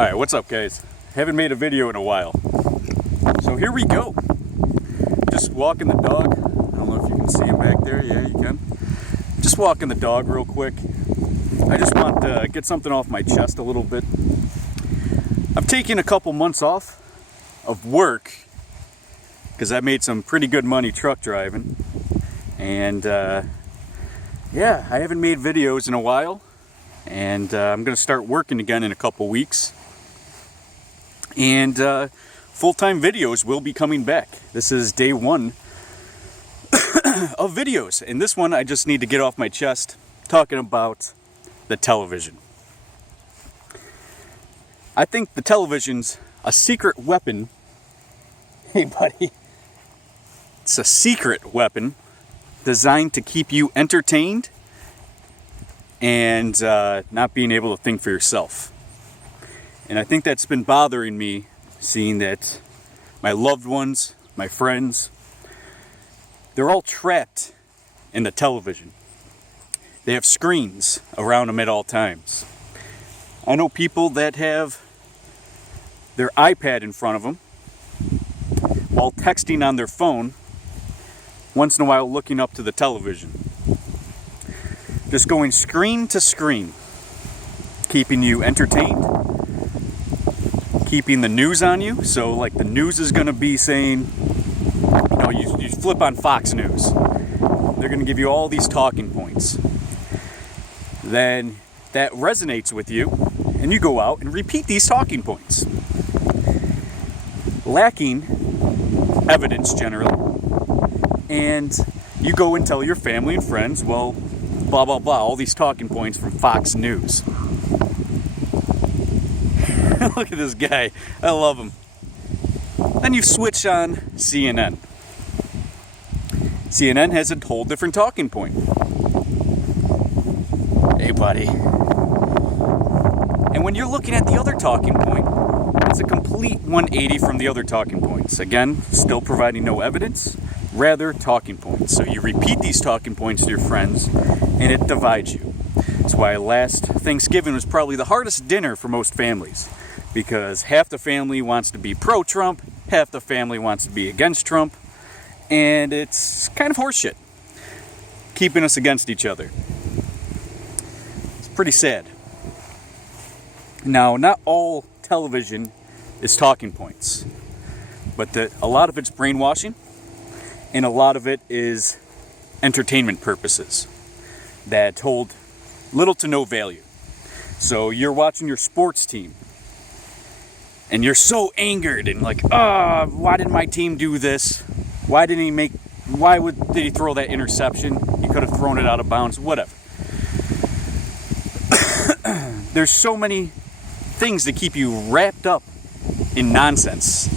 Alright, what's up guys? Haven't made a video in a while. So here we go. Just walking the dog. I don't know if you can see him back there. Yeah, you can. Just walking the dog real quick. I just want to get something off my chest a little bit. I've taken a couple months off of work because I made some pretty good money truck driving. And yeah, I haven't made videos in a while. And I'm going to start working again in a couple weeks. And full-time videos will be coming back. This is day one of videos. And this one I just need to get off my chest talking about the television. I think the television's a secret weapon. Hey buddy. It's a secret weapon designed to keep you entertained and not being able to think for yourself. And I think that's been bothering me, seeing that my loved ones, my friends, they're all trapped in the television. They have screens around them at all times. I know people that have their iPad in front of them while texting on their phone, once in a while looking up to the television. Just going screen to screen, keeping you entertained, keeping the news on you. So like the news is going to be saying, you know, you flip on Fox News. They're going to give you all these talking points. Then that resonates with you and you go out and repeat these talking points. Lacking evidence generally. And you go and tell your family and friends, well, blah, blah, blah, all these talking points from Fox News. Look at this guy. I love him. Then you switch on CNN. CNN has a whole different talking point. Hey, buddy. And when you're looking at the other talking point, it's a complete 180 from the other talking points. Again, still providing no evidence, rather talking points. So you repeat these talking points to your friends, and it divides you. That's why last Thanksgiving was probably the hardest dinner for most families. Because half the family wants to be pro-Trump, half the family wants to be against Trump, and it's kind of horseshit, keeping us against each other. It's pretty sad. Now, not all television is talking points, but a lot of it's brainwashing, and a lot of it is entertainment purposes that hold little to no value. So you're watching your sports team, and you're so angered and like, why did my team do this? Why did he throw that interception? He could have thrown it out of bounds, whatever. There's so many things that keep you wrapped up in nonsense,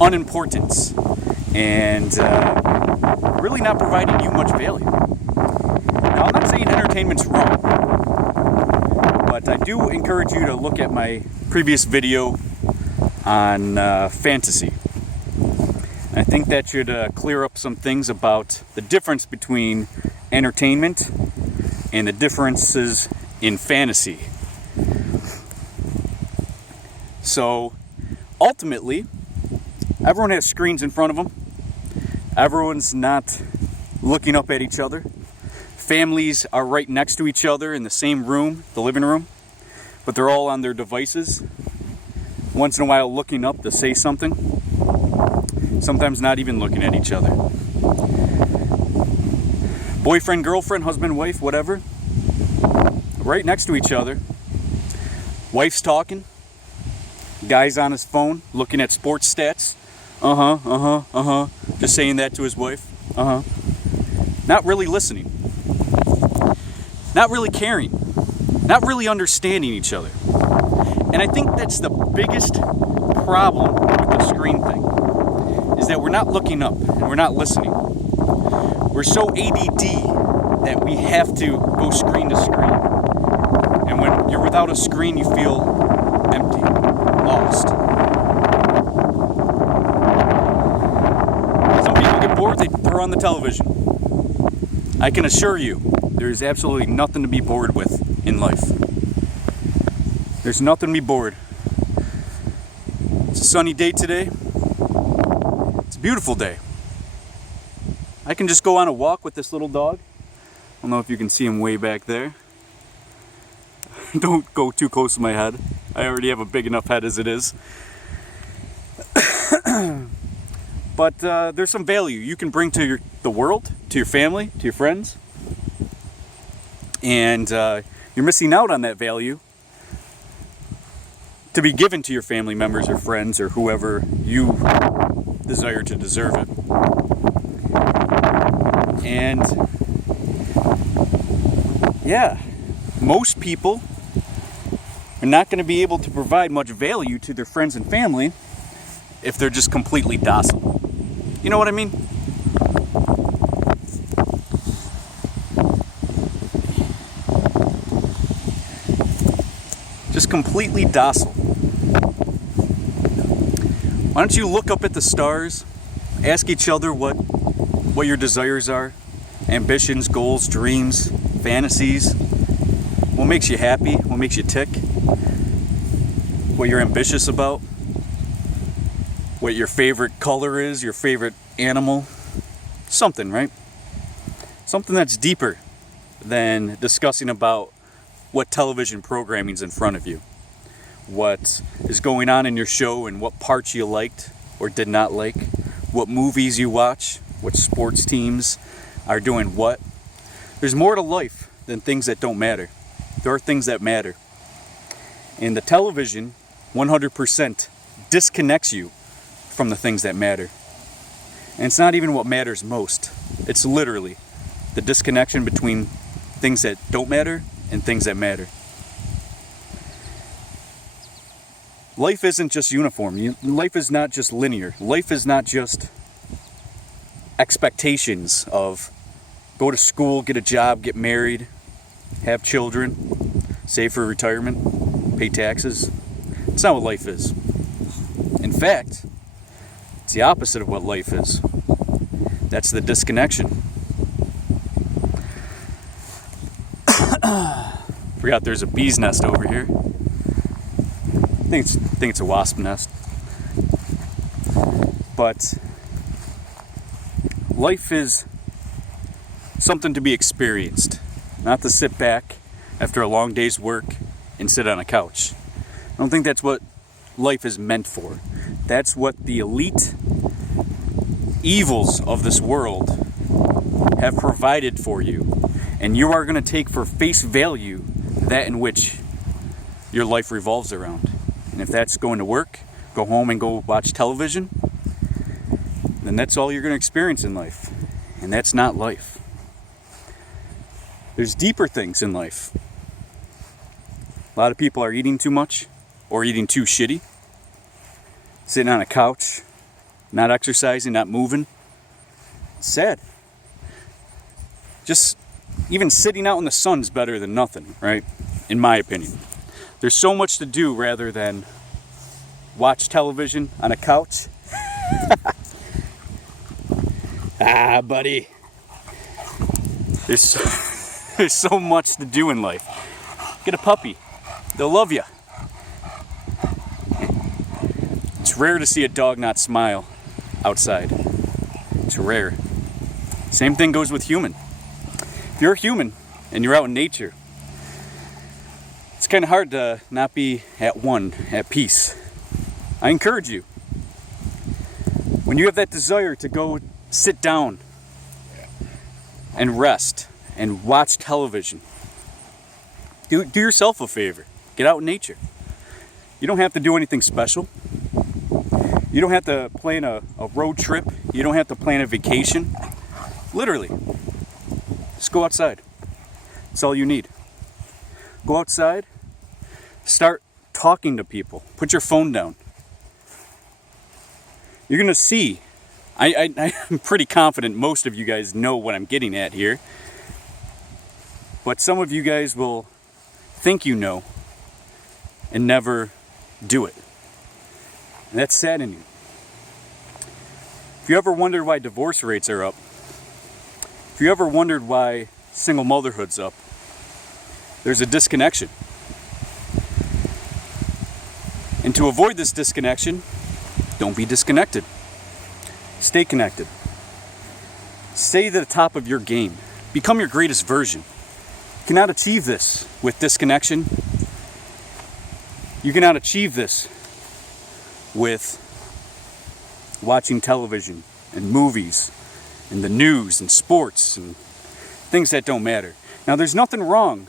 unimportance, and really not providing you much value. Now, I'm not saying entertainment's wrong, but I do encourage you to look at my previous video on fantasy. I think that should clear up some things about the difference between entertainment and the differences in fantasy. So ultimately, everyone has screens in front of them. Everyone's not looking up at each other. Families are right next to each other in the same room, the living room, but they're all on their devices. Once in a while looking up to say something. Sometimes not even looking at each other. Boyfriend, girlfriend, husband, wife, whatever. Right next to each other. Wife's talking. Guy's on his phone looking at sports stats. Just saying that to his wife. Not really listening. Not really caring. Not really understanding each other. And I think that's the biggest problem with the screen thing, is that we're not looking up and we're not listening. We're so ADD that we have to go screen to screen. And when you're without a screen, you feel empty, lost. Some people get bored, they throw on the television. I can assure you, there's absolutely nothing to be bored with in life. There's nothing to be bored a sunny day today. It's a beautiful day. I can just go on a walk with this little dog. I don't know if you can see him way back there. Don't go too close to my head. I already have a big enough head as it is. But there's some value you can bring to the world, to your family, to your friends. And you're missing out on that value to be given to your family members or friends or whoever you desire to deserve it. And yeah, most people are not going to be able to provide much value to their friends and family if they're just completely docile. You know what I mean? Just completely docile. Why don't you look up at the stars, ask each other what your desires are, ambitions, goals, dreams, fantasies, what makes you happy, what makes you tick, what you're ambitious about, what your favorite color is, your favorite animal, something, right? Something that's deeper than discussing about what television programming's in front of you, what is going on in your show and what parts you liked or did not like, what movies you watch, what sports teams are doing what. There's more to life than things that don't matter. There are things that matter. And the television 100% disconnects you from the things that matter. And it's not even what matters most. It's literally the disconnection between things that don't matter and things that matter. Life isn't just uniform. Life is not just linear. Life is not just expectations of go to school, get a job, get married, have children, save for retirement, pay taxes. It's not what life is. In fact, it's the opposite of what life is. That's the disconnection. Forgot there's a bee's nest over here. I think it's a wasp nest. But life is something to be experienced, not to sit back after a long day's work and sit on a couch. I don't think that's what life is meant for. That's what the elite evils of this world have provided for you. And you are going to take for face value that in which your life revolves around. And if that's going to work, go home and go watch television, then that's all you're going to experience in life. And that's not life. There's deeper things in life. A lot of people are eating too much or eating too shitty. Sitting on a couch, not exercising, not moving. It's sad. Just even sitting out in the sun is better than nothing, right? In my opinion. There's so much to do rather than watch television on a couch. Ah, buddy. There's so much to do in life. Get a puppy. They'll love you. It's rare to see a dog not smile outside. It's rare. Same thing goes with human. If you're a human and you're out in nature, it's kind of hard to not be at one, at peace. I encourage you. When you have that desire to go sit down and rest and watch television, do yourself a favor. Get out in nature. You don't have to do anything special. You don't have to plan a road trip. You don't have to plan a vacation. Literally. Just go outside. That's all you need. Go outside. Start talking to people. Put your phone down. You're going to see. I'm pretty confident most of you guys know what I'm getting at here. But some of you guys will think you know and never do it. And that's saddening. If you ever wondered why divorce rates are up, if you ever wondered why single motherhood's up, there's a disconnection. And to avoid this disconnection, Don't be disconnected. Stay connected. Stay to the top of your game. Become your greatest version. You cannot achieve this with disconnection. You cannot achieve this with watching television and movies and the news and sports and things that don't matter. Now, there's nothing wrong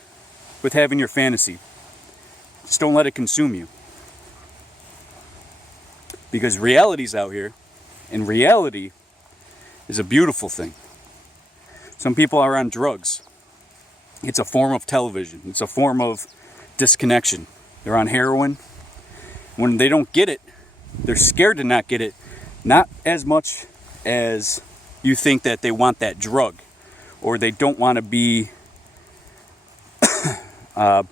with having your fantasy. Just don't let it consume you. Because reality's out here, and reality is a beautiful thing. Some people are on drugs. It's a form of television. It's a form of disconnection. They're on heroin. When they don't get it, they're scared to not get it. Not as much as you think that they want that drug, or they don't want to be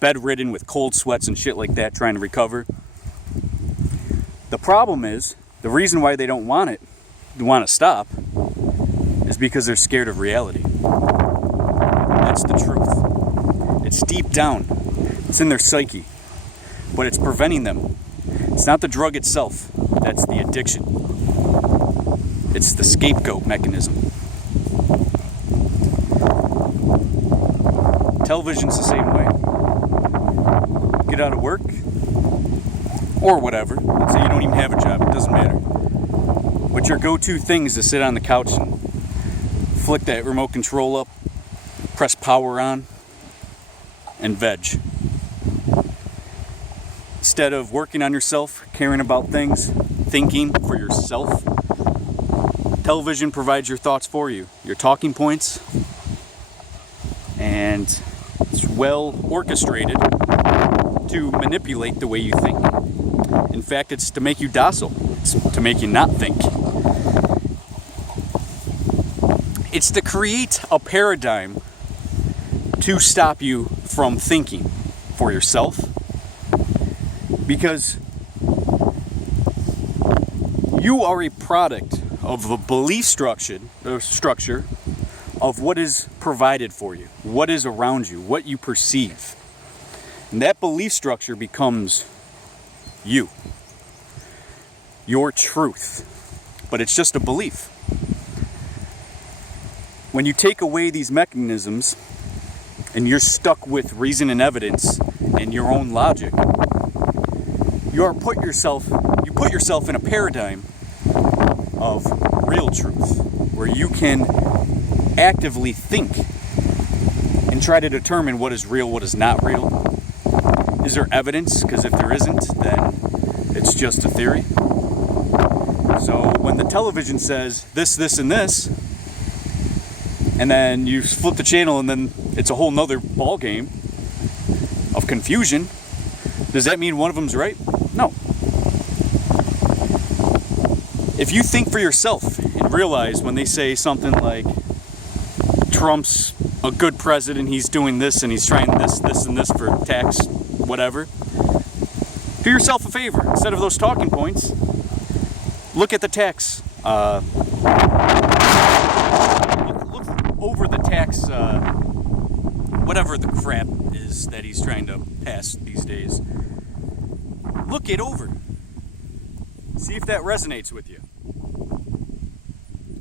bedridden with cold sweats and shit like that trying to recover. The problem is, the reason why they don't want it, they want to stop, is because they're scared of reality. That's the truth. It's deep down. It's in their psyche. But it's preventing them. It's not the drug itself. That's the addiction. It's the scapegoat mechanism. Television's the same way. Get out of work, or whatever. Let's say you don't even have a job. It doesn't matter. But your go-to thing is to sit on the couch and flick that remote control up, press power on, and veg. Instead of working on yourself, caring about things, thinking for yourself, television provides your thoughts for you, your talking points, and it's well orchestrated to manipulate the way you think. In fact, it's to make you docile. It's to make you not think. It's to create a paradigm to stop you from thinking for yourself. Because you are a product of the belief structure of what is provided for you, what is around you, what you perceive. And that belief structure becomes you, your truth. But it's just a belief. When you take away these mechanisms and you're stuck with reason and evidence and your own logic, you put yourself in a paradigm of real truth, where you can actively think and try to determine what is real, what is not real. Is there evidence? Because if there isn't, then it's just a theory. So when the television says this, this, and this, and then you flip the channel and then it's a whole nother ball game of confusion, does that mean one of them's right? No. If you think for yourself and realize when they say something like Trump's a good president, he's doing this and he's trying this, this, and this for tax, whatever, do yourself a favor. Instead of those talking points, look at the tax. Look over the tax, whatever the crap is that he's trying to pass these days. Look it over. See if that resonates with you.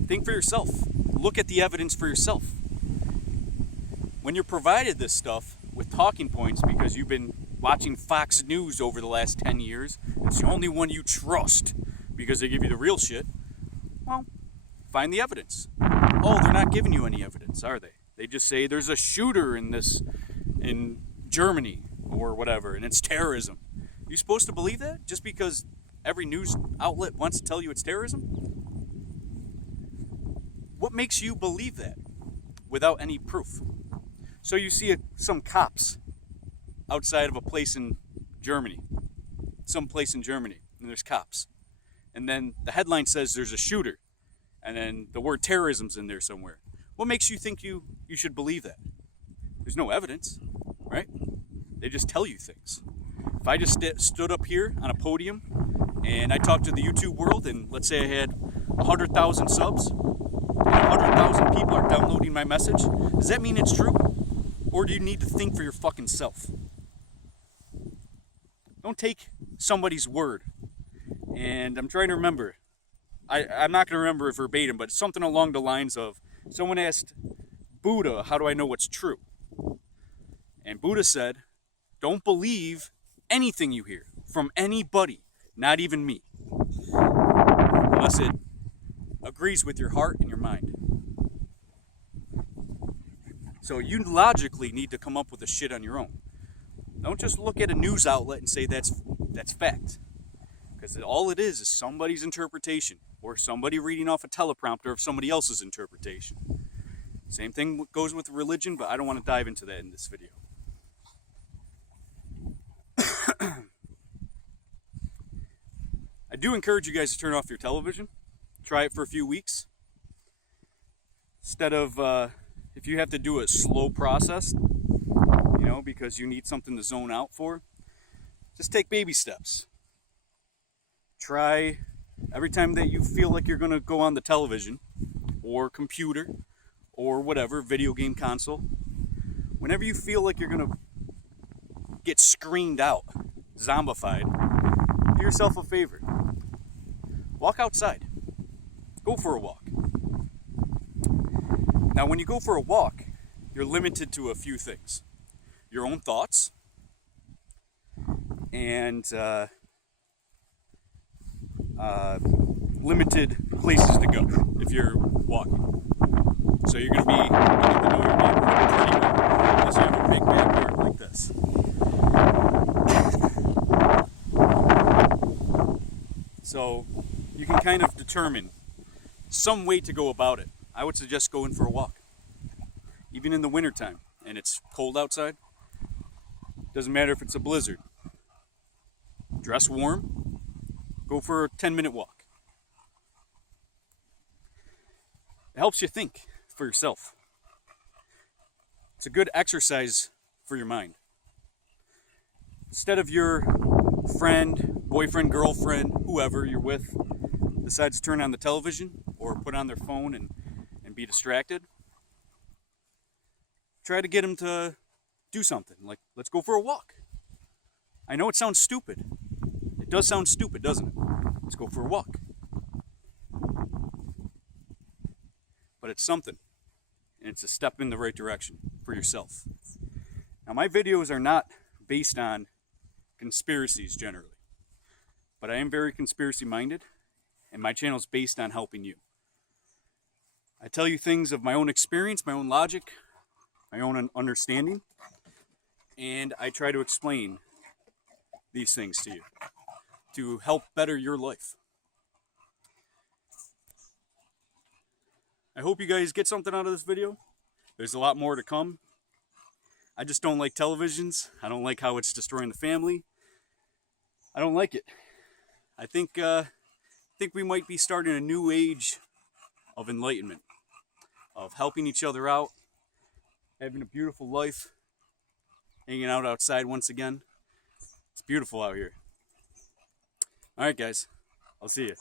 Think for yourself. Look at the evidence for yourself. When you're provided this stuff with talking points because you've been watching Fox News over the last 10 years, it's the only one you trust because they give you the real shit, well, find the evidence. Oh, they're not giving you any evidence, are they? They just say there's a shooter in Germany or whatever, and it's terrorism. You supposed to believe that just because every news outlet wants to tell you it's terrorism? What makes you believe that without any proof? So you see some cops outside of a place in Germany, and there's cops. And then the headline says there's a shooter, and then the word terrorism's in there somewhere. What makes you think you should believe that? There's no evidence, right? They just tell you things. If I just stood up here on a podium and I talked to the YouTube world, and let's say I had 100,000 subs, and 100,000 people are downloading my message, does that mean it's true? Or do you need to think for your fucking self? Don't take somebody's word And I'm trying to remember. I'm not going to remember it verbatim, but something along the lines of, someone asked Buddha, how do I know what's true? And Buddha said, don't believe anything you hear from anybody, not even me, unless it agrees with your heart and your mind. So you logically need to come up with the shit on your own. Don't just look at a news outlet and say that's fact. Because all it is somebody's interpretation, or somebody reading off a teleprompter of somebody else's interpretation. Same thing goes with religion, but I don't want to dive into that in this video. I do encourage you guys to turn off your television. Try it for a few weeks. Instead of, if you have to do a slow process, you know, because you need something to zone out for, just take baby steps. Try every time that you feel like you're going to go on the television or computer or whatever, video game console, whenever you feel like you're going to get screened out, zombified, do yourself a favor. Walk outside. Go for a walk. Now, when you go for a walk, you're limited to a few things. Your own thoughts and limited places to go if you're walking. So you're going to be getting to know your neighborhood pretty well, unless you have a big backyard like this. So you can kind of determine some way to go about it. I would suggest going for a walk. Even in the wintertime and it's cold outside, doesn't matter if it's a blizzard. Dress warm, go for a 10-minute walk. It helps you think for yourself. It's a good exercise for your mind. Instead of your friend, boyfriend, girlfriend, whoever you're with, decides to turn on the television or put on their phone and be distracted, try to get them to do something. Like, let's go for a walk. I know it sounds stupid. It does sound stupid, doesn't it? Let's go for a walk. But it's something. And it's a step in the right direction for yourself. Now, my videos are not based on conspiracies generally. But I am very conspiracy minded. And my channel is based on helping you. I tell you things of my own experience, my own logic, my own understanding. And I try to explain these things to you to help better your life. I hope you guys get something out of this video. There's a lot more to come. I just don't like televisions. I don't like how it's destroying the family. I don't like it. I think we might be starting a new age of enlightenment, of helping each other out, having a beautiful life, hanging out outside once again. It's beautiful out here. All right, guys. I'll see you.